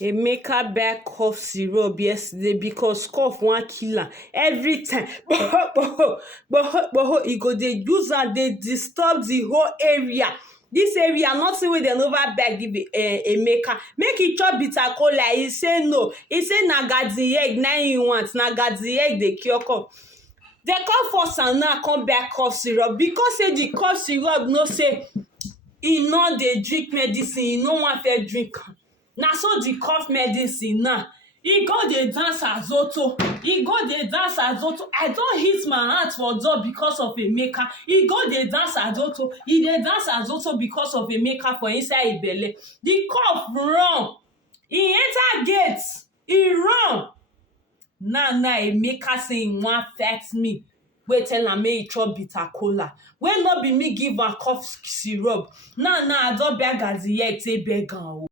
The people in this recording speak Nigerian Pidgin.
Emeka buy cough syrup yesterday because cough wan kill am every time. E go dey use am dey disturb the whole area. This area nothing wey dem never buy give Emeka make e chop bitter kola. E say no, e say na garden egg na im want, na garden egg dey cure cough. Dem come force am now come buy cough syrup because say the cough syrup know say e no dey drink medicine, e no wan first drink am. Na so the cough medicine now e go dey dance azoto, e go dey dance azoto. I don hit my hand for door because of Emeka. E go dey dance azoto, e dey dance azoto because of Emeka for inside im belle. The cough run, e enter gate, e run. Now Emeka say im wan fight me wey tell am make e chop bitter kola wey no be me give am cough syrup. Now I don beg garden egg take beg am o.